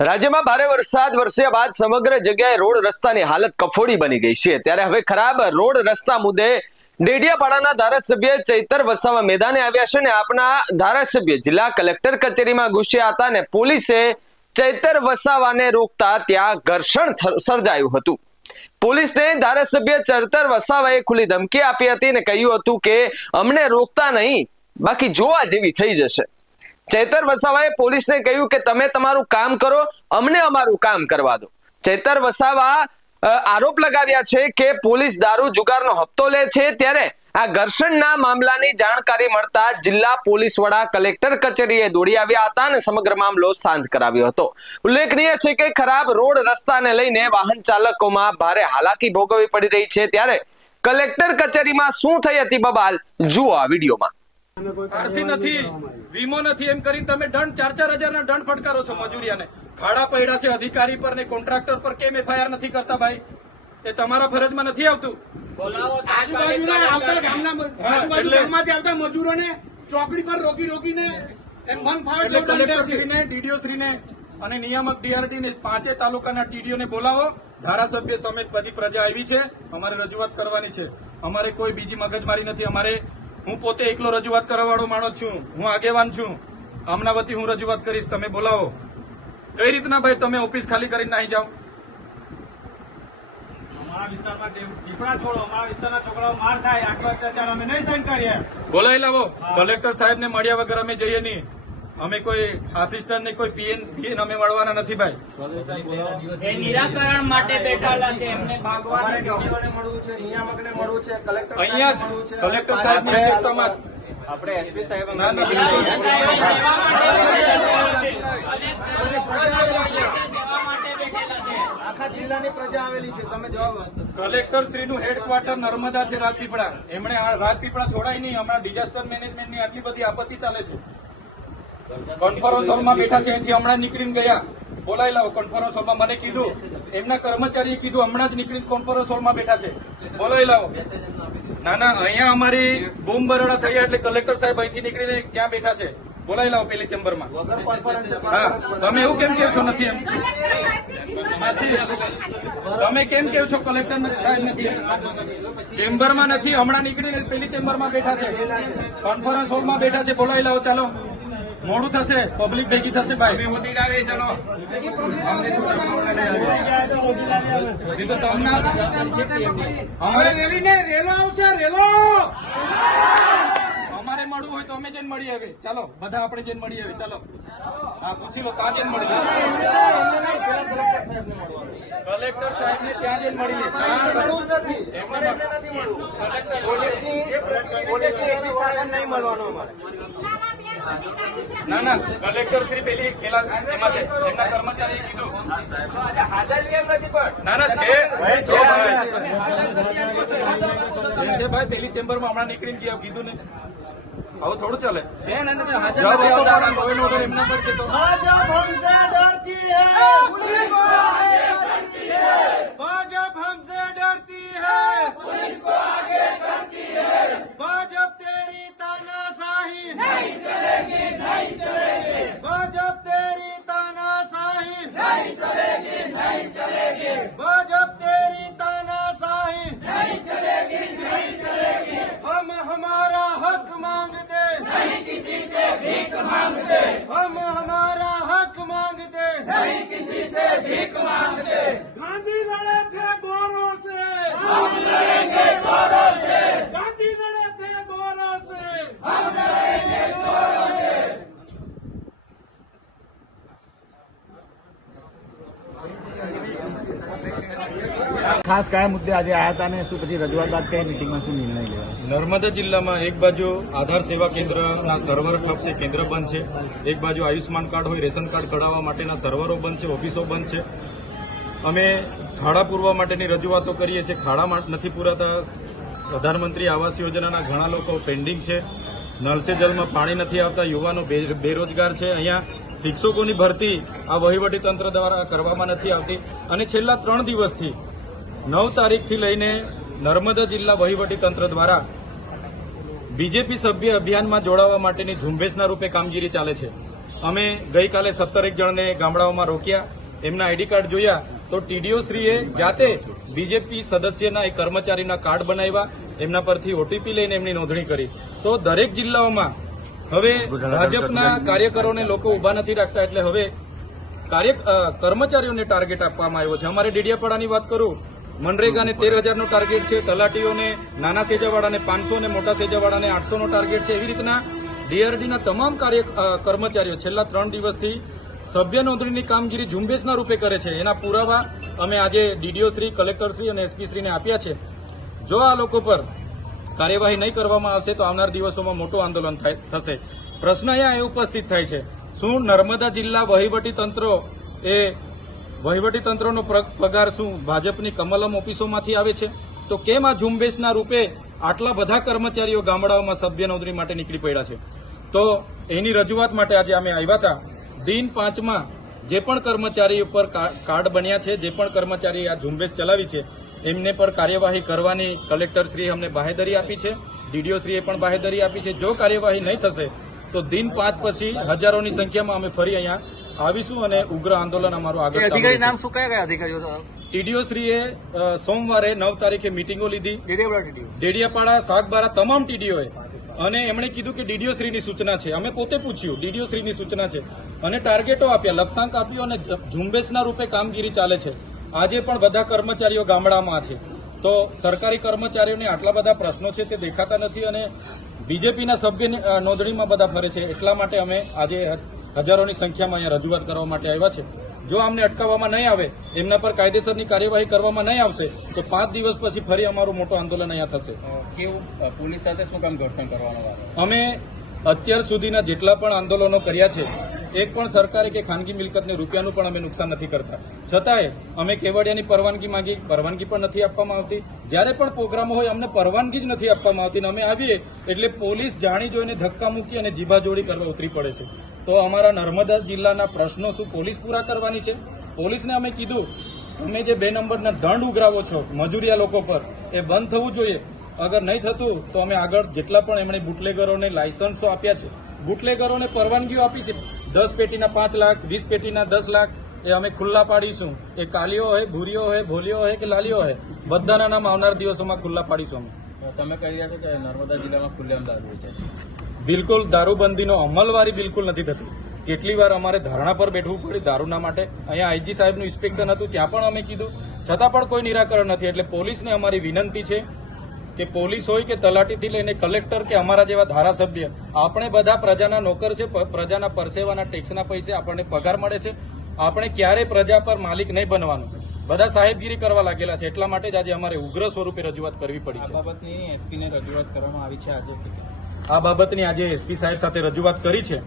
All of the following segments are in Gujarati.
રાજ્યમાં ભારે વરસાદ વરસ્યા બાદ સમગ્ર જગ્યાએ રોડ રસ્તાની હાલત કફોડી બની ગઈ છે। ત્યારે હવે ખરાબ રોડ રસ્તા મુદ્દે ડેડિયાપાડાના ધારાસભ્ય ચૈતર વસાવા મેદાને આવ્યા છે ને આપના ધારાસભ્ય જિલ્લા કલેક્ટર કચેરીમાં ઘૂસ્યા હતા ને પોલીસે ચૈતર વસાવાને રોકતા ત્યાં ઘર્ષણ સર્જાયું હતું। પોલીસને ધારાસભ્ય ચૈતર વસાવાએ ખુલ્લી ધમકી આપી હતી ને કહ્યું હતું કે અમને રોકતા નહીં, બાકી જોવા જેવી થઈ જશે। ચૈતર વસાવાએ પોલીસને કહ્યું કે તમે તમારું કામ કરો, અમને અમારું કામ કરવા દો। ચૈતર વસાવા આરોપ લગાવ્યા છે કે પોલીસ દારૂ જુગારનો હપ્તો લે છે। ત્યારે આ ઘર્ષણના મામલાની જાણકારી મળતા જિલ્લા પોલીસ વડા કલેક્ટર કચેરીએ દોડી આવ્યા હતા અને સમગ્ર મામલો શાંત કરાવ્યો હતો। ઉલ્લેખનીય છે કે ખરાબ રોડ રસ્તાને લઈને વાહન ચાલકોમાં ભારે હાલાકી ભોગવવી પડી રહી છે। ત્યારે કલેક્ટર કચેરીમાં શું થઈ હતી બબાલ જુઓ આ વિડીયોમાં। આરસી નથી, વીમો નથી એમ કરીને તમે દંડ 4,000 ના દંડ ફટકારો છો મજૂરિયાને। ભાડા પડ્યા છે અધિકારી પર ને કોન્ટ્રાક્ટર પર, કેમ એફઆઈઆર નથી કરતા ભાઈ? એ તમારા ફરજમાં નથી આવતું। આજુબાજુના આવતા ગામમાંથી આવતા મજૂરોને ચોકડી પર રોકીને એમ મન ફાવે એટલે કલેક્ટરશ્રીને, ડીડીઓશ્રીને અને નિયામક ડીઆરટી ને 5 તાલુકાના ટીડીઓને બોલાવો। ધારાસભ્ય સમેત બધી પ્રજા આવી છે, અમારે રજૂઆત કરવાની છે। અમારે કોઈ બીજી મગજમારી નથી। હું પોતે એકલો રજૂઆત કરવાવાળો માણસ છું, હું આગેવાન છું। આમના વતી હું રજૂઆત કરીશ, તમે બોલાવો। કઈ રીતના ભાઈ તમે ઓફિસ ખાલી કરીને નાહી જાઓ? અમારા વિસ્તારમાં દીપડા છોડો, અમારા વિસ્તારના છોકરાઓ માર ખાય, આટલો અત્યાચાર અમે નહીં સહન કરીએ। બોલાવી લાવો। કલેક્ટર સાહેબને મળ્યા વગર અમે જઈએ નહીં। અમે કોઈ આસિસ્ટન્ટ ને કોઈ પીએન અમે મળવાના નથી ભાઈ। એ નિરાકરણ માટે બેઠેલા છે, એમને ભાગવાને મળવું છે, નિયામકને મળવું છે, કલેક્ટર અહીંયા જ કલેક્ટર સાહેબની અધ્યક્ષતામાં આપણે એસપી સાહેબ ના, ના, બિલકુલ। આખા જિલ્લાની પ્રજા આવેલી છે, તમે જવાબ કલેક્ટર શ્રીનું હેડક્વાર્ટર નર્મદા છે, રાજપીપળા। એમણે આ રાજપીપળા છોડાય નહીં। હમણાં ડિઝાસ્ટર મેનેજમેન્ટની આટલી બધી આપત્તિ ચાલે છે। કોન્ફરન્સ હોલમાં બેઠા છે, અહીંથી હમણાં નીકળીને ગયા। બોલાવી લાવો કોન્ફરન્સ હોલમાં। મને કીધું, એમના કર્મચારીએ કીધું હમણાં જ નીકળીને કોન્ફરન્સ હોલમાં બેઠા છે, બોલાવી લાવો। ના ના, અહીંયા અમારી બૂમ બરોડા થયા એટલે કલેક્ટર સાહેબ અહીંથી નીકળીને ક્યાં બેઠા છે, બોલાવી લાવો પેલી ચેમ્બરમાં। હા, તમે એવું કેમ કહો છો નથી એમ? તમે કેમ કહો છો કલેક્ટર સાહેબ નથી? ચેમ્બરમાં નથી, હમણાં નીકળીને પેલી ચેમ્બરમાં બેઠા છે, કોન્ફરન્સ હોલમાં બેઠા છે, બોલાવી લાવો। ચાલો, મોડું થશે, પબ્લિક ભેગી થશે ભાઈ। મોદી આવે, ચલો। અમારે મળવું હોય તો અમે જઈને મળી આવે। ચાલો, બધા આપણે જઈને મળી આવે। ચાલો, હા, પૂછી લો, ત્યાં જઈને મળી કલેક્ટર સાહેબ ને ત્યાં જઈને મળીએ। નહીં મળવાનો અમારે। ના ના, કલેક્ટર શ્રી પેલા એમાં છે, એમના કર્મચારીએ કીધું। હાજર કેમ નથી પણ? ના ના, છે ભાઈ, પેલી ચેમ્બરમાં હમણાં નીકળીને ગયા, કીધું ને આવું થોડું ચાલે છે। એમના પર છે તો भाजपा हमसे डरती है, पुलिस को आगे करती है। भाजपा हमसे डरती है, पुलिस को आगे करती है। भाजपा तेरी तानाशाही नहीं चलेगी, नहीं चलेगी। भाजपा तेरी तानाशाही नहीं चलेगी, नहीं चलेगी। भाजपा तेरी तानाशाही नहीं चलेगी, नहीं चलेगी। हम हमारा हक मांगते नहीं, किसी से भीख मांगते। हम हमारा हक मांगते नहीं, किसी से भीख मांगते। गांधी लड़े थे गोरों से, हम लड़ेंगे गोरों से। गांधी लड़े थे गोरों से, हम लड़ेंगे गोरों से। ખાસ કયા મુદ્દે આજે આયા હતા અને શું પછી રજૂઆત બાદ કઈ મિટિંગમાં શું નિર્ણય લેવાયો? નર્મદા જિલ્લામાં એક બાજુ આધાર સેવા કેન્દ્રના સર્વર ઠપ છે, કેન્દ્ર બંધ છે। એક બાજુ આયુષ્માન કાર્ડ હોય, રેશન કાર્ડ કઢાવવા માટેના સર્વરો બંધ છે, ઓફિસો બંધ છે। અમે ખાડા પૂરવા માટેની રજૂઆતો કરીએ છીએ, ખાડા નથી પૂરાતા। પ્રધાનમંત્રી આવાસ યોજનાના ઘણા લોકો પેન્ડિંગ છે। નલ સે જલમાં પાણી નથી આવતા, યુવાનો બેરોજગાર છે। અહીંયા શિક્ષકોની ભરતી આ વહીવટી તંત્ર દ્વારા કરવામાં નથી આવતી। અને છેલ્લા 3 દિવસથી 9 તારીખથી લઈને નર્મદા જિલ્લા વહીવટી તંત્ર દ્વારા બીજેપી સભ્ય અભિયાનમાં જોડાવા માટેની ઝુંબેશના રૂપે કામગીરી ચાલે છે। અમે ગઈકાલે 17 જણને ગામડાઓમાં રોક્યા, એમના આઈડી કાર્ડ જોયા તો ટીડીઓ શ્રીએ જાતે બીજેપી સદસ્યના એક કર્મચારીના કાર્ડ બનાવ્યા, એમના પરથી ઓટીપી લઈને એમની નોંધણી કરી. તો દરેક જિલ્લાઓમાં હવે ભાજપના કાર્યકરોને લોકો ઉભા નથી રાખતા, એટલે હવે કર્મચારીઓને ટાર્ગેટ આપવામાં આવ્યો છે. અમારે ડેડિયાપાડાની વાત કરું, મનરેગાને 13,000 નો ટાર્ગેટ છે, તલાટીઓને નાના સેજાવાળાને 500 અને મોટા સેજાવાળાને 800 નો ટાર્ગેટ છે. એવી રીતના ડીઆરડીના તમામ કર્મચારીઓ છેલ્લા 3 દિવસથી સભ્ય નોંધણીની કામગીરી ઝુંબેશના રૂપે કરે છે. એના પુરાવા અમે આજે ડીડીઓ શ્રી, કલેક્ટર શ્રી અને એસપી શ્રીને આપ્યા છે. જો આ લોકો પર કાર્યવાહી નહીં કરવામાં આવશે તો આવનાર દિવસોમાં મોટું આંદોલન થશે. પ્રશ્ન અહીંયા એ ઉપસ્થિત થાય છે, શું નર્મદા જિલ્લા વહીવટીતંત્રનો પગાર શું ભાજપની કમલમ ઓફિસોમાંથી આવે છે? તો કેમ આ ઝુંબેશના રૂપે આટલા બધા કર્મચારીઓ ગામડાઓમાં સભ્ય નોંધણી માટે નીકળી પડ્યા છે? તો એની રજૂઆત માટે આજે અમે આવ્યા હતા. દિન 5માં જે પણ કર્મચારી ઉપર કાર્ડ બન્યા છે, જે પણ કર્મચારી આ ઝુંબેશ ચલાવી છે, એમને પર કાર્યવાહી કરવાની કલેક્ટરશ્રીએ અમને બાહેધરી આપી છે, ડીડીઓશ્રીએ પણ બાહેધરી આપી છે. જો કાર્યવાહી નહીં થશે તો દિન 5 પછી હજારોની સંખ્યામાં અમે ફરી અહીંયા આવીશું અને ઉગ્ર આંદોલન અમારું આગળ ચાલુ અધિકારી રહેશે. નામ શું કયા અધિકારીઓ? ટીડીઓશ્રીએ સોમવારે 9 તારીખે મિટિંગો લીધી, ડેડિયાપાડા, સાગબારા તમામ ટીડીઓએ, અને એમણે કીધું કે ડીડીઓશ્રીની સૂચના છે. અમે પોતે પૂછ્યું, ડીડીઓશ્રીની સૂચના છે, અને ટાર્ગેટો આપ્યા, લક્ષ્યાંક આપ્યો, અને ઝુંબેશના રૂપે કામગીરી ચાલે છે. આજે પણ બધા કર્મચારીઓ ગામડામાં છે. તો સરકારી કર્મચારીઓને આટલા બધા પ્રશ્નો છે તે દેખાતા નથી, અને બીજેપીના સભ્ય નોંધણીમાં બધા ફરે છે. એટલા માટે અમે આજે હજારોની સંખ્યામાં અહીંયા રજૂઆત કરવા માટે આવ્યા છે. જો અમને અટકાવવામાં નહીં આવે, એમના પર કાયદેસરની કાર્યવાહી કરવામાં નહીં આવશે તો 5 દિવસ પછી ફરી અમારું મોટું આંદોલન અહીંયા થશે. કેવું પોલીસ સાથે શું કામ ઘર્ષણ કરવાનો? અમે અત્યાર સુધીના જેટલા પણ આંદોલનો કર્યા છે, એક પણ સરકારી કે ખાનગી મિલકતને રૂપિયાનું પણ અમે નુકસાન નથી કરતા. છતાંય અમે કેવડિયાની પરવાનગી માંગી, પરવાનગી પણ નથી આપવામાં આવતી. જ્યારે પણ પ્રોગ્રામો હોય અમને પરવાનગી જ નથી આપવામાં આવતી, અને અમે આવીએ એટલે પોલીસ જાણી જોઈને ધક્કા મૂકી અને જીભાજોડી કરવા ઉતરી પડે છે. તો અમારા નર્મદા જિલ્લાના પ્રશ્નો શું પોલીસ પૂરા કરવાની છે? પોલીસને અમે કીધું, તમે જે 2 નંબરના દંડ ઉઘરાવો છો મજૂરિયા લોકો પર, એ બંધ થવું જોઈએ. અગર નહીં થતું તો અમે આગળ જેટલા પણ એમણે બુટલેગરોને લાયસન્સો આપ્યા છે, બુટલેગરોને પરવાનગીઓ આપી છે, 10 પેટીના 5 લાખ, 20 પેટીના 10 લાખ એ અમે ખુલ્લા પાડીશું. એ કાલીઓ હોય, ભૂરીઓ હોય, ભોલીઓ હોય કે લાલીઓ હોય, બધાના નામ આવનાર દિવસોમાં ખુલ્લા પાડીશું અમે. તમે કહી રહ્યા છો કે નર્મદા જિલ્લામાં ખુલ્લેઆમ દારૂ વેચાય છે. બિલકુલ દારૂબંધીનો અમલવારી બિલકુલ નથી થતી. કેટલી વાર અમારે ધરણા પર બેઠવું પડ્યું દારૂના માટે. અહીંયા આઈજી સાહેબનું ઇન્સ્પેક્શન હતું, ત્યાં પણ અમે કીધું, છતાં પણ કોઈ નિરાકરણ નથી. એટલે પોલીસને અમારી વિનંતી છે કે પોલીસ હોય કે તલાટીથી લઈને કલેક્ટર કે અમારા જેવા ધારાસભ્ય, આપણે બધા પ્રજાના નોકર છે, પ્રજાના પરસેવાના ટેક્સના પૈસે આપણને પગાર મળે છે. આપણે ક્યારેય પ્રજા પર માલિક નહીં બનવાનું. બધા સાહેબગીરી કરવા લાગેલા છે. એટલા માટે જ આજે અમારે ઉગ્ર સ્વરૂપે રજૂઆત કરવી પડી છે. આ બાબતની એસપીને રજૂઆત કરવામાં આવી છે આજે? આ બાબતની આજે એસપી સાહેબ સાથે રજૂઆત કરી છે.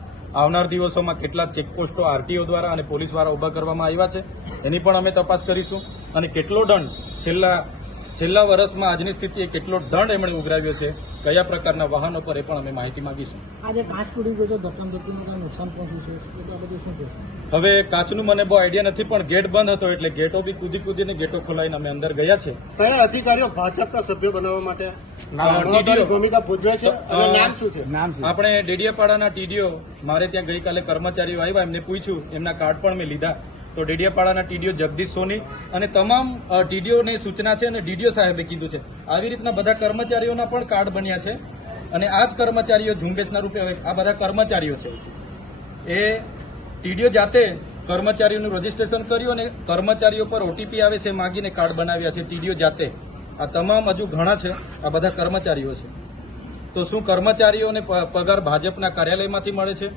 આવનાર દિવસોમાં કેટલાક ચેકપોસ્ટો આરટીઓ દ્વારા અને પોલીસ દ્વારા ઉભા કરવામાં આવ્યા છે, એની પણ અમે તપાસ કરીશું. અને કેટલો દંડ છેલ્લા વર્ષમાં આજની સ્થિતિએ કેટલો દંડ એમણે ઉઘરાવ્યો છે, કયા પ્રકારના વાહનો પર, એ પણ અમે માહિતી માંગીશું. આજે કાચ તૂટી ગયો તો ધક્કામધક્કીનું કંઈ નુકસાન પહોંચ્યું છે, એટલે આ બધી શું કહેશો? હવે કાચનું મને બહુ આઈડિયા નથી, પણ ગેટ બંધ હતો એટલે ગેટો બી કૂદીને ગેટો ખોલાવીને અમે અંદર ગયા છે. કયા અધિકારીઓ ભાજપના સભ્ય બનાવવા માટે મહત્વની ભૂમિકા ભજવે છે અને નામ શું છે? આપણે ડેડિયાપાડાના ટીડીઓ, મારે ત્યાં ગઈકાલે કર્મચારીઓ આવ્યા, એમને પૂછ્યું, એમના કાર્ડ પણ મેં લીધા. તો ડેડિયાપાડાના ટીડીઓ જગદીશ સોની અને તમામ ટીડીઓની સૂચના છે, અને ડીડીઓ સાહેબે કીધું છે. આવી રીતના બધા કર્મચારીઓના પણ કાર્ડ બન્યા છે, અને આ જ કર્મચારીઓ ઝુંબેશના રૂપે, આ બધા કર્મચારીઓ છે, એ ટીડીઓ જાતે કર્મચારીઓનું રજીસ્ટ્રેશન કર્યું અને કર્મચારીઓ પર ઓટીપી આવે છે માગીને કાર્ડ બનાવ્યા છે ટીડીઓ જાતે. આ તમામ હજુ ઘણા છે, આ બધા કર્મચારીઓ છે. તો શું કર્મચારીઓને પગાર ભાજપના કાર્યાલયમાંથી મળે છે?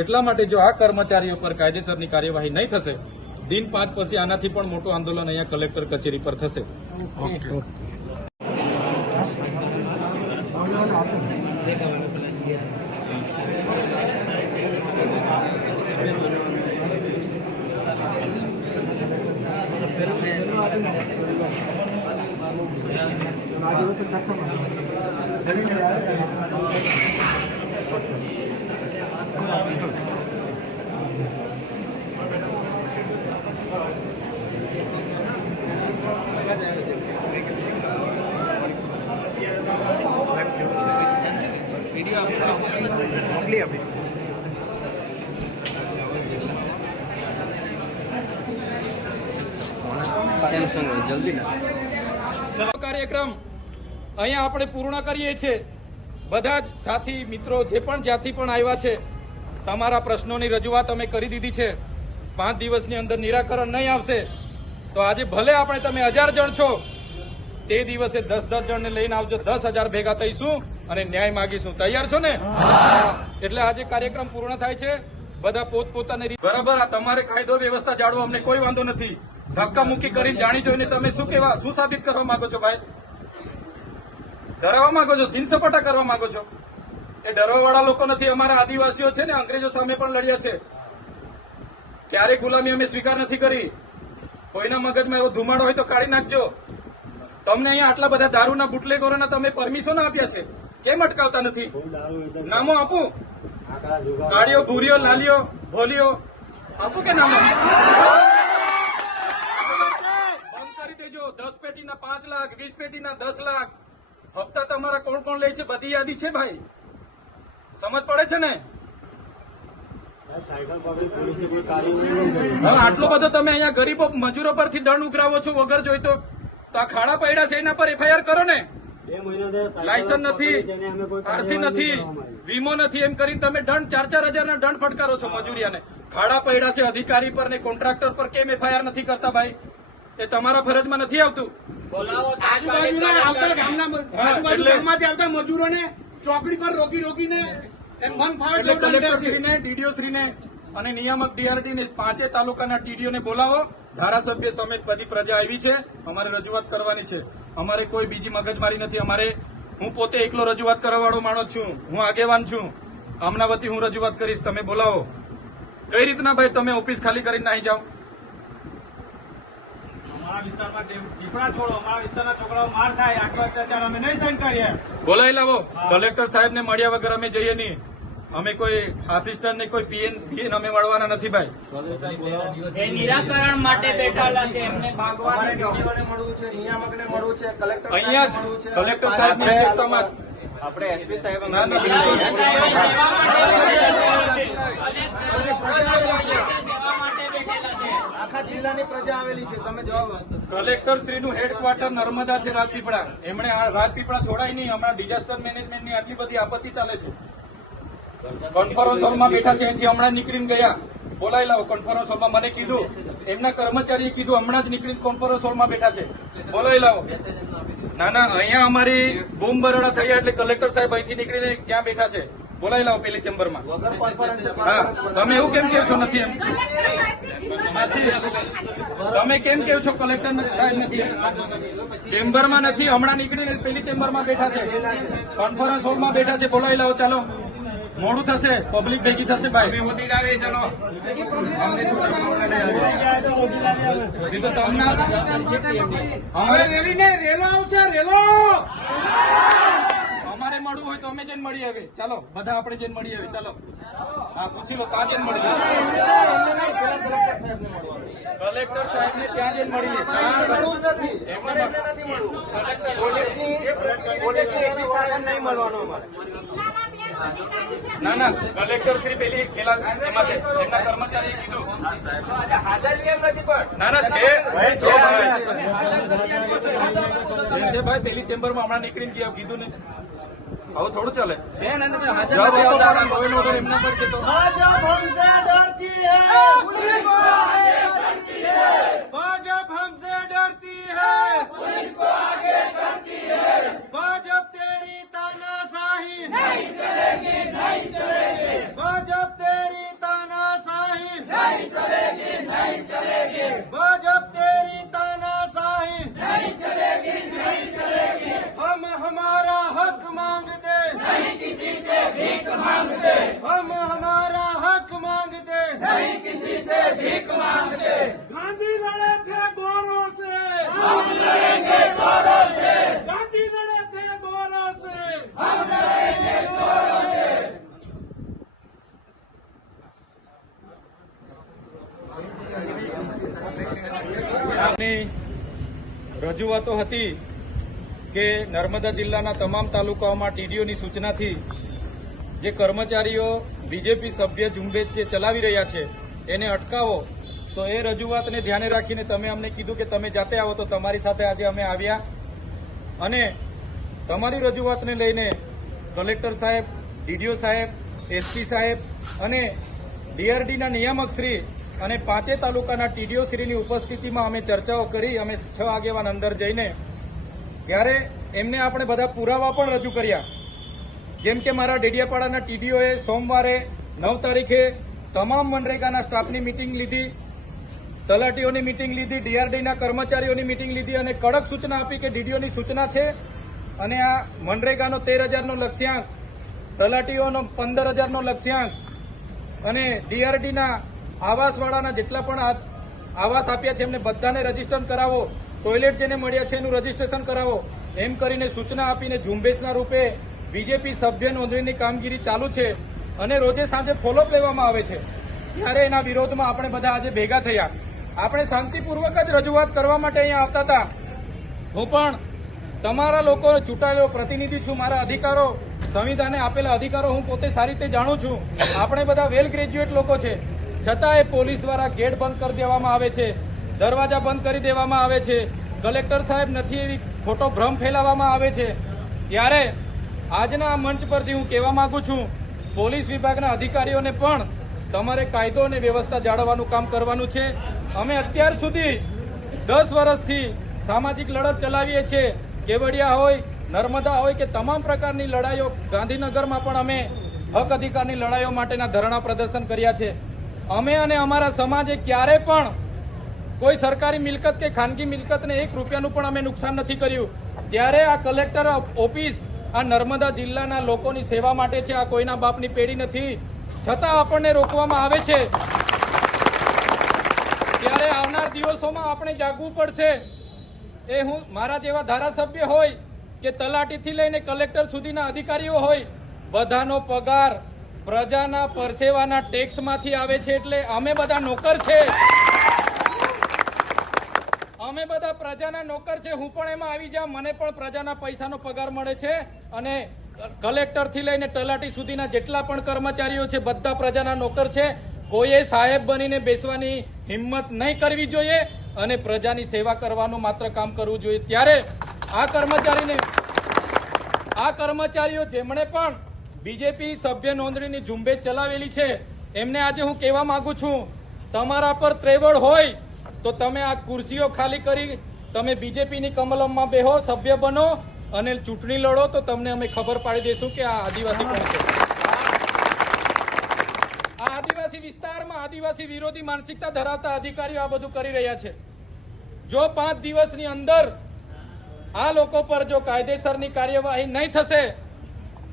એટલા માટે જો આ કર્મચારીઓ પર કાયદેસરની કાર્યવાહી નહીં થશે, દિન 5 પછી આનાથી પણ મોટું આંદોલન અહીંયા કલેક્ટર કચેરી પર થશે. મોકલી આપીશ. કાર્યક્રમ અહીંયા આપણે પૂર્ણ કરીએ છીએ. બધા જ સાથી મિત્રો જે પણ જ્યાંથી પણ આવ્યા છે, તમારા પ્રશ્નોની રજૂઆત અમે કરી દીધી છે. 5 દિવસની અંદર નિરાકરણ નહીં આવશે તો આજે ભલે આપણે તમે 1000 જણ છો, તે દિવસે 10-10 જણને લઈને આવજો. 10,000 ભેગા થઈશું અને ન્યાય માગીશું. તૈયાર છો ને? એટલે આજે કાર્યક્રમ પૂર્ણ થાય છે. બધા પોતપોતાની રીતે બરાબર. આ તમારે કાયદો વ્યવસ્થા જાળવો, અમને કોઈ વાંધો નથી. ધક્કા મુક્કી કરીને જાણી જોઈને તમે શું સાબિત કરવા માંગો છો ભાઈ? ડરાવવા માંગો છો? સીન સપાટા કરવા માંગો છો? એ ડરવાવાળા લોકો નથી. અમારા આદિવાસીઓ છે ને, અંગ્રેજો સામે પણ લડ્યા છે. ક્યારેય ગુલામી અમે સ્વીકાર નથી કરી. કોઈના મગજમાં એવો ધુમાડો હોય તો કાઢી નાખજો. તમને અહીંયા આટલા બધા દારૂના બુટલેગરોના તમે પરમિશન આપ્યા છે, કેમ અટકાવતા નથી? નામો આપું? કાળીઓ, ભૂરીઓ, લાલીઓ, ભોલીઓ આપું કે નામો? બંધ કરી દેજો. 10 પેટીના 5 લાખ, 20 પેટીના 10 લાખ. હપ્તા તમારા કોણ કોણ લે છે બધી યાદી છે ભાઈ. સમજ પડે છે ને? હવે આટલો બધો તમે અહીંયા ગરીબો મજૂરો પરથી દંડ ઉઘરાવો છો વગર જોઈતો. તો આ ખાડા પડ્યા છે એના પર FIR કરો ને. લાયસન્સ નથી, આરસી નથી, વીમો નથી, એમ કરીને તમે દંડ 4-4 હજારના દંડ ફટકારો છો મજૂરિયાને. ખાડા પડ્યા છે અધિકારી પર ને કોન્ટ્રાક્ટર પર, કેમ FIR નથી કરતા ભાઈ? એ તમારા ફરજમાં નથી આવતું. આજુબાજુના આવતા ગામમાંથી આવતા મજૂરોને ચોકડી પર રોકીને એમ મન ફાવે એટલે કલેક્ટરશ્રીને, DDO-શ્રીને અને નિયામક DRT ને 5 તાલુકાના TDO ને બોલાવો. ધારાસભ્ય સમેત બધી પ્રજા આવી છે. અમારે રજૂઆત કરવાની છે. અમારે કોઈ બીજી મગજમારી નથી. હું પોતે એકલો રજૂઆત કરવાવાળો માણસ છું. હું આગેવાન છું. આમના વતી હું રજૂઆત કરીશ. તમે બોલાવો. કઈ રીતના ભાઈ તમે ઓફિસ ખાલી કરીને નાહી જાઓ? અમારા વિસ્તારમાં દીપડા છોડો, અમારા વિસ્તારના છોકરાઓ માર ખાય, આટલો અત્યાચાર અમે નહીં સહન કરીએ. બોલાવી લાવો. કલેક્ટર સાહેબ ને મળ્યા વગર અમે જઈએ નહીં. અમે કોઈ આસિસ્ટન્ટ ને કોઈ PN અમે મળવાના નથી ભાઈ. એ નિરાકરણ માટે બેઠેલા છે, એમને ભાગવાના મળવું છે, નિયામકને મળવું છે, કલેક્ટર અહીંયા જ કલેક્ટર સાહેબની અધ્યક્ષતામાં આપણે SP સાહેબ ના, ના, સેવા માટે બેઠેલા છે. આખા જિલ્લાની પ્રજા આવેલી છે. તમે જવાબ કલેક્ટર શ્રીનું હેડક્વાર્ટર નર્મદા છે, રાજપીપળા. એમણે આ રાજપીપળા છોડાય નહીં. હમણાં ડિઝાસ્ટર મેનેજમેન્ટની આટલી બધી આપત્તિ ચાલે છે. કોન્ફરન્સ હોલમાં બેઠા છે, અહીંથી હમણાં નીકળીને ગયા. બોલાવી લાવો કોન્ફરન્સ હોલમાં. મને કીધું, એમના કર્મચારીએ કીધું, હમણાં જ નીકળીને કોન્ફરન્સ હોલમાં બેઠા છે. બોલાવી લાવો. ના ના, અહીંયા અમારી બૂમ બરોડા થયા એટલે કલેક્ટર સાહેબ અહીંથી નીકળીને ક્યાં બેઠા છે? બોલાવી લાવો પેલી ચેમ્બરમાં. હા, તમે એવું કેમ કહો છો નથી એમ? તમે કેમ કહો છો કલેક્ટર સાહેબ નથી? ચેમ્બરમાં નથી, હમણાં નીકળીને પેલી ચેમ્બરમાં બેઠા છે, કોન્ફરન્સ હોલમાં બેઠા છે. બોલાવી લાવો. ચાલો, મોડું થશે, પબ્લિક ભેગી થશે ભાઈ. મોદી આવે ચલો. રેલો આવશે, રેલો. અમારે મળવું હોય તો અમે જઈને મળી આવે. ચાલો, બધા આપણે જઈને મળી આવે. ચાલો, હા, પૂછી લો. ત્યાં જઈને મળી કલેક્ટર સાહેબ ને ત્યાં જઈને મળીએ. નહીં મળવાનો અમારે. ના ના, કલેક્ટર શ્રી પેલા એમાં છે, એમના કર્મચારીએ કીધું. હાજર કેમ નથી પણ? ના ના, છે ભાઈ. પેલી ચેમ્બરમાં હમણાં નીકળીને ગયા, કીધું ને. હવે થોડું ચાલે છે ને. એમના પર છે તો भाजपा हमसे डरती है, पुलिस को आगे करती है. भाजपा हमसे डरती है, पुलिस को आगे करती है. भाजपा तेरी तानाशाही नहीं चलेगी, नहीं चलेगी. भाजपा तेरी तानाशाही नहीं चलेगी, नहीं चलेगी. भाजपा तेरी तानाशाही नहीं चलेगी, नहीं चलेगी. हम हमारा हक मांगते नहीं, किसी से भीख मांगते. हम हमारा हक मांगते नहीं, किसी से भीख मांगते. गांधी लड़े थे गोरों से, हम लड़ेंगे जोरों से. गांधी लड़े थे गोरों से, हम लड़ेंगे जोरों से. રજૂઆતો હતી કે નર્મદા જિલ્લાના તમામ તાલુકાઓમાં TDOની સૂચનાથી જે કર્મચારીઓ BJP સભ્ય ઝુંબેશ જે ચલાવી રહ્યા છે એને અટકાવો તો એ રજૂઆતને ધ્યાને રાખીને તમે અમને કીધું કે તમે જાતે આવો, તો તમારી સાથે આજે અમે આવ્યા અને તમારી રજૂઆતને લઈને કલેક્ટર સાહેબ, ડીડીઓ સાહેબ, એસપી સાહેબ અને ડીઆરડીના નિયામક શ્રી અને 5 તાલુકાના ટીડીઓ શ્રીની ઉપસ્થિતિમાં અમે ચર્ચાઓ કરી. અમે 6 આગેવાન અંદર જઈને ત્યારે એમને આપણે બધા પુરાવા પણ રજૂ કર્યા. જેમ કે મારા ડેડિયાપાડાના ટીડીઓએ સોમવારે 9 તારીખે તમામ મનરેગાના સ્ટાફની મિટિંગ લીધી, તલાટીઓની મિટિંગ લીધી, ડીઆરડીના કર્મચારીઓની મિટિંગ લીધી અને કડક સૂચના આપી કે ડીડીઓની સૂચના છે અને આ મનરેગાનો 13,000નો લક્ષ્યાંક, તલાટીઓનો 15,000નો લક્ષ્યાંક અને ડીઆરડીના આવાસવાળાના જેટલા પણ આવાસ આપ્યા છે એમને બધાને રજીસ્ટર કરાવો, ટોયલેટ જેને મળ્યા છે એનું રજીસ્ટ્રેશન કરાવો, એમ કરીને સૂચના આપીને ઝુંબેશના રૂપે બીજેપી સભ્ય નોંધણીની કામગીરી ચાલુ છે અને રોજે સાંજે ફોલોઅપ લેવામાં આવે છે. ત્યારે એના વિરોધમાં આપણે બધા આજે ભેગા થયા. આપણે શાંતિપૂર્વક જ રજૂઆત કરવા માટે અહીંયા આવતા હતા. હું પણ તમારા લોકો ચૂંટાયેલો પ્રતિનિધિ છું. મારા અધિકારો, સંવિધાને આપેલા અધિકારો હું પોતે સારી રીતે જાણું છું. આપણે બધા વેલ ગ્રેજ્યુએટ લોકો છે, છતાંય પોલીસ દ્વારા ગેટ બંધ કરી દેવામાં આવે છે, દરવાજા બંધ કરી દેવામાં આવે છે, કલેક્ટર સાહેબ નથી એવી ખોટો ભ્રમ ફેલાવવામાં આવે છે. ત્યારે આજના મંચ પરથી હું કહેવા માંગુ છું, પોલીસ વિભાગના અધિકારીઓને પણ તમારે કાયદો અને વ્યવસ્થા જાળવવાનું કામ કરવાનું છે. અમે અત્યાર સુધી 10 વર્ષથી સામાજિક લડત ચલાવીએ છીએ. કેવડિયા હોય, નર્મદા હોય કે તમામ પ્રકારની લડાઈઓ, ગાંધીનગરમાં પણ અમે હક અધિકારની લડાઈઓ માટેના ધરણા પ્રદર્શન કર્યા છે. અમે અને અમારા સમાજે ક્યારે પણ કોઈ સરકારી મિલકત કે ખાનગી મિલકતને 1 રૂપિયાનું પણ અમે નુકસાન નથી કર્યું. ત્યારે આ કલેક્ટર ઓફિસ આ નર્મદા જિલ્લાના લોકોની સેવા માટે છે. આ કોઈના બાપની પેઢી નથી, છતાં આપણને રોકવામાં આવે છે. ત્યારે આવનાર દિવસોમાં આપણે જાગવું પડશે. એ હું મારા જેવા ધારાસભ્ય હોય કે તલાટીથી લઈને કલેક્ટર સુધીના અધિકારીઓ હોય, બધાનો પગાર પ્રજાના પરસેવાના ટેક્સમાંથી આવે છે. એટલે અમે બધા નોકર છે, અમે બધા પ્રજાના નોકર છે. હું પણ એમાં આવી જાઉં, મને પણ પ્રજાના પૈસાનો પગાર મળે છે અને કલેક્ટરથી લઈને તલાટી સુધીના જેટલા પણ કર્મચારીઓ છે બધા પ્રજાના નોકર છે. કોઈએ સાહેબ બનીને બેસવાની હિંમત નહીં કરવી જોઈએ અને પ્રજાની સેવા કરવાનું માત્ર કામ કરવું જોઈએ. ત્યારે આ કર્મચારીઓ જેમણે પણ બીજેપી સભ્ય નોંધણીની ઝુંબેશ ચલાવેલી છે એમને આજે હું કહેવા માંગુ છું, તમારા પર ત્રેવડ હોય તો તમે આ ખુરશીઓ ખાલી કરી તમે બીજેપીની કમલમમાં બેહો, સભ્ય બનો અને ચૂંટણી લડો, તો તમને અમે ખબર પાડી દઈશું કે આ આદિવાસી કોણ છે. આ આદિવાસી વિસ્તારમાં આદિવાસી વિરોધી માનસિકતા ધરાવતા અધિકારીઓ આ બધું કરી રહ્યા છે. જો 5 દિવસની અંદર આ લોકો પર જો કાયદેસરની કાર્યવાહી નહીં થશે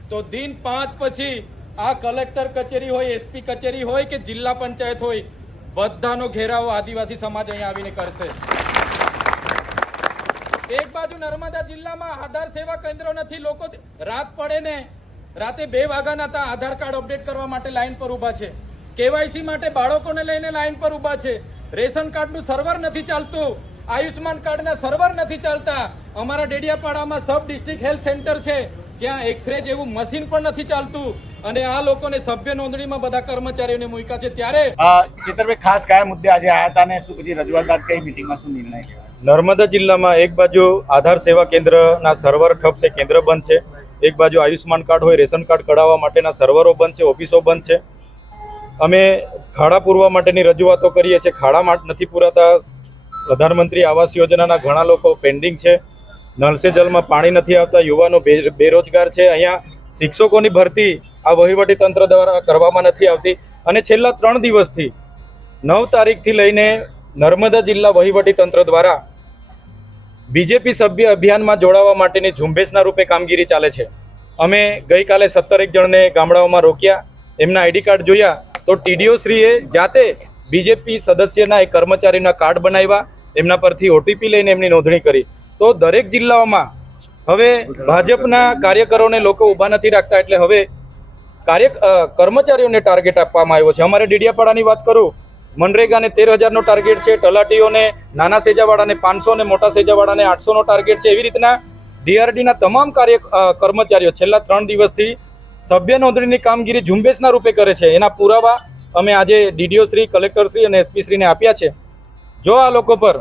તો દિન 5 પછી આ કલેક્ટર કચેરી હોય, એસપી કચેરી હોય કે જિલ્લા પંચાયત હોય, બધાનો ઘેરાવો આદિવાસી સમાજ અહીંયા આવીને કરશે. એક બાજુ નર્મદા જિલ્લામાં આધાર સેવા કેન્દ્રો નથી. લોકો રાત પડે ને રાતે 2 વાગ્યાના હતા આધાર કાર્ડ અપડેટ કરવા માટે લાઈન પર ઉભા છે. કેવાયસી માટે બાળકોને લઈને લાઈન પર ઉભા છે. રેશન કાર્ડનું સર્વર નથી ચાલતું, આયુષ્માન કાર્ડના સર્વર નથી ચાલતા. અમારા ડેડિયાપાડામાં સબ ડિસ્ટ્રિક્ટ હેલ્થ સેન્ટર છે, ત્યાં એક્સરે જેવું મશીન પણ નથી ચાલતું અને આ લોકોને સભ્ય નોંધણીમાં બધા કર્મચારીઓને મૂક્યા છે. ત્યારે ચેતરભાઈ ખાસ કયા મુદ્દે આજે આવ્યા હતા અને શું પછી રજૂઆત બાદ કઈ મિટિંગમાં શું નિર્ણય લેવાયો? નર્મદા જિલ્લામાં એક બાજુ આધાર સેવા કેન્દ્રના સર્વર ઠપ છે, કેન્દ્ર બંધ છે. એક બાજુ આયુષ્માન કાર્ડ હોય, રેશન કાર્ડ કઢાવવા માટેના સર્વરો બંધ છે, ઓફિસો બંધ છે. અમે ખાડા પૂરવા માટેની રજૂઆતો કરીએ છીએ, ખાડા નથી પૂરાતા. પ્રધાનમંત્રી આવાસ યોજનાના ઘણા લોકો પેન્ડિંગ છે. નળ સે જલમાં પાણી નથી આવતા, યુવાનો બેરોજગાર છે. અહીંયા શિક્ષકોની ભરતી આ વહીવટી તંત્ર દ્વારા કરવામાં નથી આવતી અને છેલ્લા 3 દિવસથી 9 તારીખથી લઈને નર્મદા જિલ્લા વહીવટી તંત્ર દ્વારા બીજેપી સભ્ય અભિયાનમાં જોડાવા માટેની ઝુંબેશના રૂપે કામગીરી ચાલે છે. અમે ગઈકાલે 17 જણને ગામડાઓમાં રોક્યા, એમના આઈડી કાર્ડ જોયા તો ટીડીઓ શ્રીએ જાતે બીજેપી સદસ્યના એક કર્મચારીના કાર્ડ બનાવ્યા, એમના પરથી ઓટીપી લઈને એમની નોંધણી કરી. તો દરેક જિલ્લાઓમાં હવે ભાજપના કાર્યકરોને લોકો ઊભા નથી રાખતા, એટલે હવે કર્મચારીઓને ટાર્ગેટ આપવામાં આવ્યો છે. અમારે ડેડિયાપાડાની વાત કરું, મનરેગાને 13,000નો ટાર્ગેટ છે, તલાટીઓને નાના સેજાવાળાને 500 ને મોટા સેજાવાળાને 800નો ટાર્ગેટ છે. એવી રીતના ડીઆરડીના તમામ કર્મચારીઓ છેલ્લા 3 દિવસથી સભ્ય નોંધણીની કામગીરી ઝુંબેશના રૂપે કરે છે. એના પુરાવા અમે આજે ડીડીઓ શ્રી, કલેક્ટર શ્રી અને એસપી શ્રીને આપ્યા છે. જો આ લોકો પર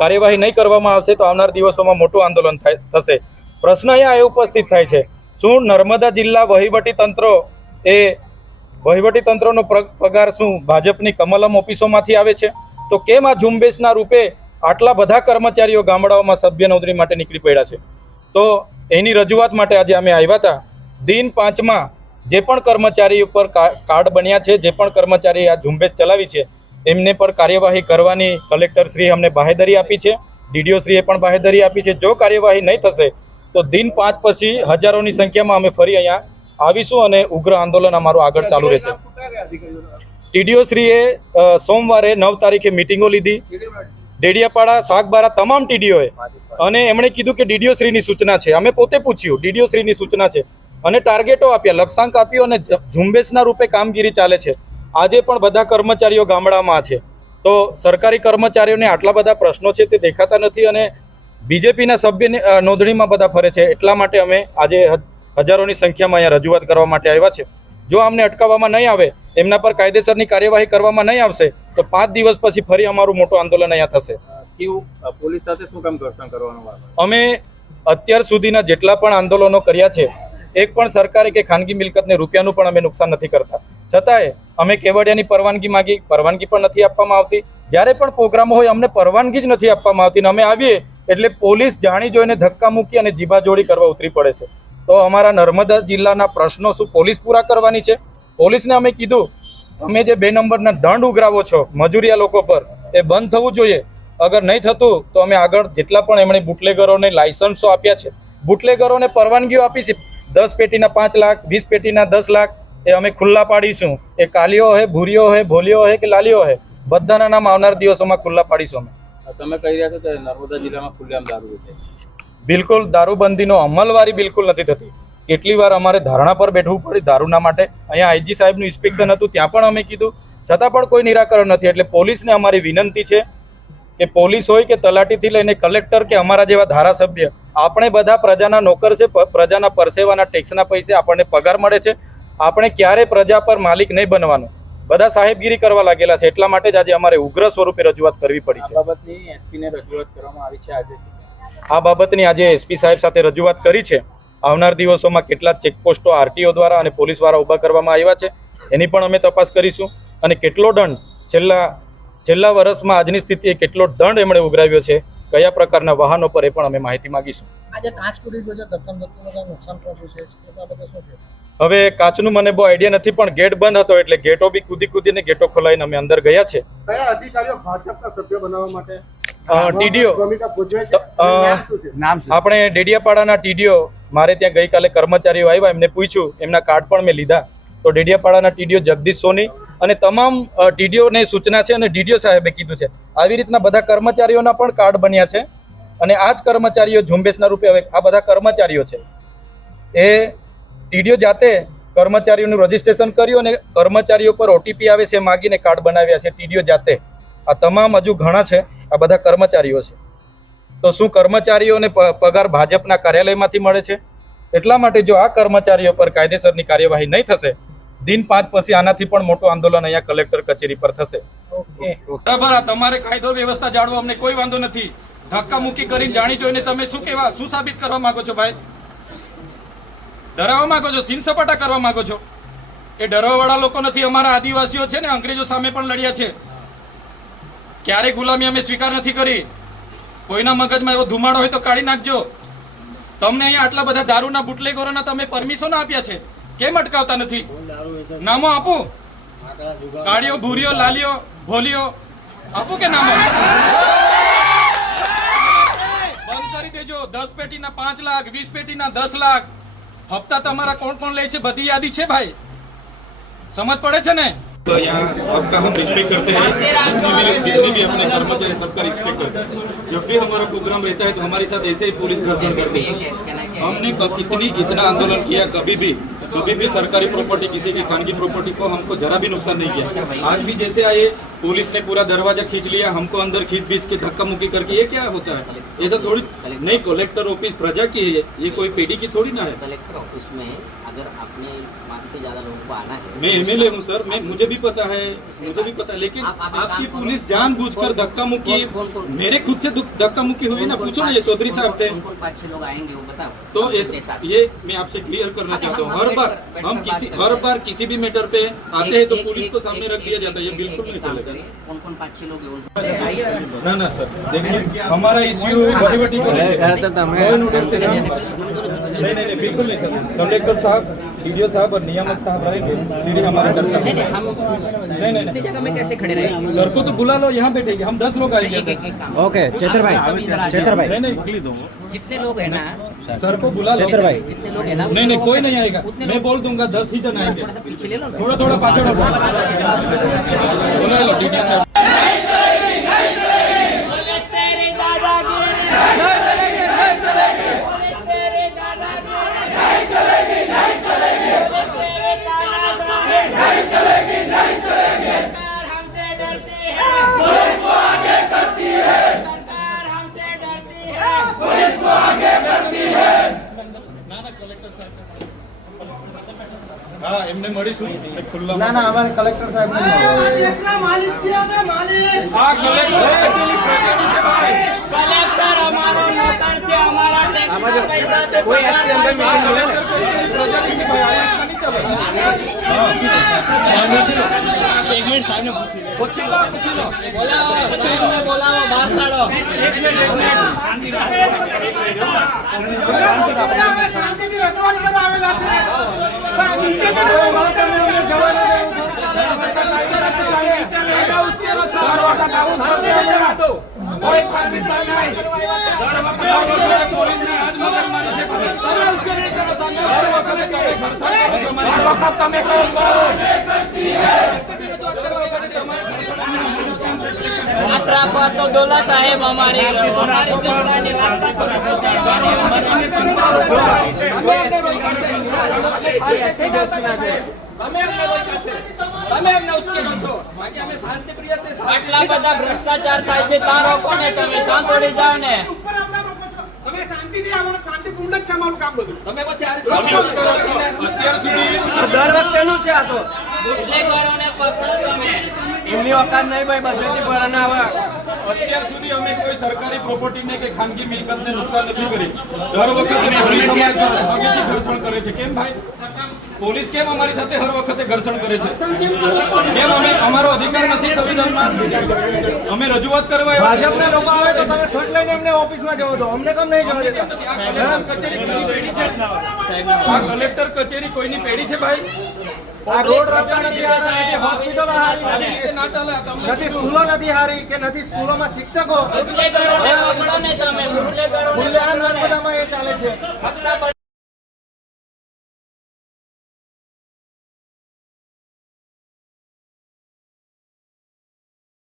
કાર્યવાહી નહીં કરવામાં આવશે તો આવનાર દિવસોમાં મોટું આંદોલન થશે. પ્રશ્ન અહીંયા એ ઉપસ્થિત થાય છે, શું નર્મદા જિલ્લા વહીવટી તંત્રનો પગાર શું ભાજપની કમલમ ઓફિસોમાંથી આવે છે? તો કેમ આ ઝુંબેશના રૂપે આટલા બધા કર્મચારીઓ ગામડાઓમાં સભ્ય નોંધણી માટે નીકળી પડ્યા છે? તો એની રજૂઆત માટે આજે અમે આવ્યા હતા. દિન 5માં જે પણ કર્મચારી ઉપર કાર્ડ બન્યા છે, જે પણ કર્મચારી આ ઝુંબેશ ચલાવી છે, એમને પર કાર્યવાહી કરવાની કલેક્ટરશ્રીએ અમને બાહેધરી આપી છે, ડીડીઓશ્રીએ પણ બાહેધરી આપી છે. જો કાર્યવાહી નહીં થશે તો દિન 5 પછી હજારોની સંખ્યામાં અમે ફરી અહીંયા આવીશું અને ઉગ્ર આંદોલન અમારું આગળ ચાલુ રહેશે. ટીડીઓશ્રીએ સોમવારે 9 તારીખે મિટિંગો લીધી, ડેડિયાપાડા, સાગબારા તમામ ટીડીઓએ, અને એમણે કીધું કે ડીડીઓશ્રીની સૂચના છે. અમે પોતે પૂછ્યું, ડીડીઓશ્રીની સૂચના છે, અને ટાર્ગેટો આપ્યા, લક્ષ્યાંક આપ્યો, અને ઝુંબેશના રૂપે કામગીરી ચાલે છે. આજે પણ બધા કર્મચારીઓ ગામડામાં છે, તો સરકારી કર્મચારીઓને આટલા બધા પ્રશ્નો છે તે દેખાતા નથી, અને બીજેપીના સભ્ય નોંધણીમાં બધા ફરે છે. એટલા માટે અમે આજે હજારોની સંખ્યામાં અહીંયા રજૂઆત કરવા માટે આવ્યા છે. જો અમને અટકાવવામાં નહીં આવે, એમના પર કાયદેસરની કાર્યવાહી કરવામાં નહીં આવશે તો 5 દિવસ પછી ફરી અમારું મોટું આંદોલન અહીંયા થશે. પોલીસ સાથે શું કામ ઘર્ષણ કરવાનું? અમે અત્યાર સુધીના જેટલા પણ આંદોલનો કર્યા છે, એક પણ સરકારી કે ખાનગી મિલકતને રૂપિયાનું પણ અમે નુકસાન નથી કરતા. છતાંય અમે કેવડિયાની પરવાનગી માંગી, પરવાનગી પણ નથી આપવામાં આવતી. જ્યારે પણ પ્રોગ્રામો હોય અમને પરવાનગી જ નથી આપવામાં આવતી, અને અમે આવીએ એટલે પોલીસ જાણી જોઈને ધક્કા મૂકી અને જીભાજોડી કરવા ઉતરી પડે છે. તો અમારા નર્મદા જિલ્લાના પ્રશ્નો શું પોલીસ પૂરા કરવાની છે? પોલીસને અમે કીધું, તમે જે 2 નંબરના દંડ ઉઘરાવો છો મજૂરિયા લોકો પર, એ બંધ થવું જોઈએ. અગર નહીં થતું તો અમે આગળ જેટલા પણ એમણે બુટલેગરોને લાયસન્સો આપ્યા છે, બુટલેગરોને પરવાનગીઓ આપી છે, 10 પેટીના 5 લાખ, 20 પેટીના 10 લાખ એ અમે ખુલ્લા પાડીશું. એ કાલીઓ હોય, ભૂરીઓ હોય, ભોલીઓ હોય કે લાલીઓ હોય, બધાના નામ આવનાર દિવસોમાં ખુલ્લા પાડીશું. અમે તમે કહી રહ્યા છો કે નર્મદા જિલ્લામાં ખુલ્લેઆમ દારૂ વેચાય છે. બિલકુલ દારૂબંધીનો અમલવારી બિલકુલ નથી થતી. કેટલી વાર અમારે ધારણા પર બેઠવું પડી દારૂના માટે. અહીંયા આઈજી સાહેબનું ઇન્સ્પેક્શન હતું, ત્યાં પણ અમે કીધું, છતાં પણ કોઈ નિરાકરણ નથી. એટલે પોલીસને અમારી વિનંતી છે કે પોલીસ હોય કે તલાટીથી લઈને કલેક્ટર કે અમારા જેવા ધારાસભ્ય, આપણે બધા પ્રજાના નોકર છે, પ્રજાના પરસેવાના ટેક્સના પૈસે આપણને પગાર મળે છે. આપણે ક્યારે પ્રજા પર માલિક નહીં બનવાનું. બધા સાહેબગીરી કરવા લાગેલા છે. એટલા માટે જ આજે અમારે ઉગ્ર સ્વરૂપે રજૂઆત કરવી પડી છે. આ બાબતની એસપીને રજૂઆત કરવામાં આવી છે. આ બાબતની આજે એસપી સાહેબ સાથે રજૂઆત કરી છે. આવનાર દિવસોમાં કેટલા ચેકપોસ્ટો આરટીઓ દ્વારા અને પોલીસ દ્વારા ઊભા કરવામાં આવ્યા છે, એની પણ અમે તપાસ કરીશું. અને કેટલો દંડ છેલ્લા વર્ષમાં આજની સ્થિતિએ કેટલો દંડ એમણે ઉઘરાવ્યો છે, કયા પ્રકારના વાહનો પર, એ પણ અમે માહિતી માંગીશું. આજે કાચ તૂટી ગયો છે, ધક્કામધક્કીનું કંઈ નુકસાન પહોંચ્યું છે, એ બાબતે શું કહેશો? હવે કાચનું મને બહુ આઈડિયા નથી, પણ ગેટ બંધ હતો એટલે ગેટો બી કૂદીને ગેટો ખોલાવીને અમે અંદર ગયા છે. કયા અધિકારીઓ ભાજપના સભ્ય બનાવવા માટે ટીડીઓ ભૂમિકા ભજવે છે? નામ શું? આપણે ડેડિયાપાડાના ટીડીઓ, મારે ત્યાં ગઈકાલે કર્મચારીઓ આવ્યા, એમને પૂછ્યું, એમના કાર્ડ પણ મેં લીધા. તો ડેડિયાપાડાના ટીડીઓ જગદીશ સોની અને તમામ ટીડીઓને સૂચના છે, અને ડીડીઓ સાહેબે કીધું છે. આવી રીતના બધા કર્મચારીઓના પણ કાર્ડ બન્યા છે, અને આ જ કર્મચારીઓ ઝુંબેશના રૂપે હવે આ બધા કર્મચારીઓ છે એ ટીડીઓ જાતે કર્મચારીઓનું રજીસ્ટ્રેશન કર્યું અને કર્મચારીઓ પર ઓટીપી આવે છે માગીને કાર્ડ બનાવ્યા છે ટીડીઓ જાતે. આ તમામ હજુ ઘણા છે, આ બધા કર્મચારીઓ છે. તો શું કર્મચારીઓને પગાર ભાજપના કાર્યાલયમાંથી મળે છે? એટલા માટે જો આ કર્મચારીઓ પર કાયદેસરની કાર્યવાહી નહીં થશે, દિન 5 પછી આનાથી પણ મોટું આંદોલન અહીંયા કલેક્ટર કચેરી પર થશે. બરાબર, તમારે કાયદો વ્યવસ્થા જાળવો, અમને કોઈ વાંધો નથી. ધક્કા મૂકી કરીને જાણી જોઈને તમે શું સાબિત કરવા માંગો છો ભાઈ? ડરાવવા માંગો છો, સીન સપાટા કરવા માંગો છો? એ ડરવાવાળા લોકો નથી. અમારા આદિવાસીઓ છે ને, અંગ્રેજો સામે પણ લડ્યા છે. ક્યારેય ગુલામી અમે સ્વીકાર નથી કરી. કોઈના મગજમાં એવો ધુમાડો હોય તો કાઢી નાખજો. તમને અહીંયા આટલા બધા દારૂના બુટલેગરોના તમે પરમિશનો આપ્યા છે, કેમ અટકાવતા નથી? નામો આપો. કાળીઓ, ભૂરીઓ, લાલીઓ, ભોલીઓ આપો કે નામો? બંધ કરી દેજો. 10 પેટીના 5 લાખ, 20 પેટીના 10 લાખ હપ્તા તમારા કોણ કોણ લે છે બધી યાદી છે ભાઈ, સમજ પડે છે ને? तो यहाँ आपका हम रिस्पेक्ट करते हैं, जितने भी अपने कर्मचारी सबका रिस्पेक्ट करते हैं. जब भी हमारा प्रोग्राम रहता है तो हमारे साथ ऐसे ही पुलिस घर्षण करती है. हमने इतना आंदोलन किया, कभी भी सरकारी प्रॉपर्टी, किसी की खानगी प्रॉपर्टी को हमको जरा भी नुकसान नहीं किया. आज भी जैसे आए पुलिस ने पूरा दरवाजा खींच लिया, हमको अंदर खींच के धक्का मुक्की करके, ये क्या होता है? ऐसा थोड़ी नहीं. कलेक्टर ऑफिस प्रजा की है, ये कोई पेड़ी की थोड़ी ना है. कलेक्टर ऑफिस में अगर आपने से ज्यादा लोगों को आना है। मैं एमएलए हूँ सर, मैं मुझे भी पता है लेकिन आप एक आपकी काम करो। पुलिस जानबूझकर धक्का मुक्की, कौन? मेरे खुद से धक्का मुक्की हुई ना, पूछो ना ये चौधरी साहब थे। कौन 5-6 लोग आएंगे वो बताओ। तो किसके साथ? ये मैं आपसे क्लियर करना चाहता हूँ, हर बार किसी भी मैटर पे आते हैं तो पुलिस को सामने रख दिया जाता है, ये बिल्कुल नहीं चलेगा। कौन 5-6 लोग हैं उनको ना सर, देखिए हमारा इश्यू बटी को नहीं बिल्कुल नहीं सर। कलेक्टर साहब, डीडीओ साहब और नियामक साहब रहेंगे, फिर हमारा चर्चा। हम अपनी जगह में कैसे खड़े रहेंगे? सर को तो बुला लो, यहाँ बैठेंगे हम 10 लोग आएंगे। ओके चेतर भाई नहीं जितने लोग हैं ना सर को बुला लो। जितने लोग हैं ना नहीं कोई नहीं आएगा, मैं बोल दूंगा 10 ही जन आएंगे। थोड़ा सा पीछे ले लो ना। थोड़ा पाछड़ हो। बुला लो डीडीओ साहब। पुलिस तेरी दादागिरी नहीं चलेगी, नहीं चलेगी। पुलिस तेरी दादागिरी नहीं चलेगी, नहीं चलेगी। पुलिस तेरी तानाशाही नहीं चलेगी, नहीं चलेगी। सरकार हमसे डरती है, पुलिस को आगे करती है। सरकार हमसे डरती है, पुलिस को आगे करती है। હા એમને મળીશું ખુલ્લા ના અમારે કલેક્ટર સાહેબ દેશના માલિક છીએ અમે, માલિક. આ કલેક્ટર કચેરી પ્રજાની છે ભાઈ। કલેક્ટર અમારો નોકર છે, અમારા ટેક્સના પૈસાથી કોઈ સરકાર એસટી અંદર પાસે મીટિંગ કલેક્ટર કચેરી પ્રજાની છે ભાઈ, આ રીતના નહીં ચાલે। એક મિનિટ સાહેબને પૂછી લો। બોલાવો, સાહેબને બોલાવો, બહાર કાઢો. અમે શાંતિથી રજૂઆત કરવા આવેલા છે, પણ ઉનકે તો વાતને અમને જવા ન વાત રાખવા તો દોલા સાહેબ અમારી જનતાની વાત આટલા બધા ભ્રષ્ટાચાર થાય છે, ત્યાં રોકો ને તમે, ત્યાં તોડી જાઓ ને. તમે શાંતિથી આવો, શાંતિપૂર્ણ જ છે અમારું કામ બધું. તમે પછી આ રીતે અત્યાર સુધી દર વખતેનું છે આ તો. બુટલેગરોને પકડો તમે. એમની ઓકાત નહીં ભાઈ, બધેથી ભરાના આવે. અત્યાર સુધી અમે કોઈ સરકારી પ્રોપર્ટીને કે ખાનગી મિલકતને નુકસાન નથી કરી। દર વખતે પોલીસ અમારી સાથે હવેથી ઘર્ષણ કરે છે। કેમ ભાઈ, પોલીસ કેમ અમારી સાથે હર વખતે ઘર્ષણ કરે છે? કેમ અમારો અધિકાર નથી સંવિધાનમાં? અમે રજૂઆત કરવા આવ્યા છીએ। ભાજપના લોકો આવે તો તમે શર્ટ લઈને એમને ઓફિસમાં જવો દો, અમને કેમ નહીં જવા દેતા? આ કલેક્ટર કચેરી કોઈની પેઢી છે ભાઈ? આ રોડ રસ્તા નથી હારા, નથી હોસ્પિટલો હારી આ નથી, રીતે ના ચાલે। આ તમને નથી સ્કૂલો નથી હારી કે નથી સ્કૂલોમાં શિક્ષકો. બુટલેગરોને પકડો ને તમે, બુટલેગરોને ખુલ્લેઆમ નર્મદામાં એ ચાલે છે. હપ્તા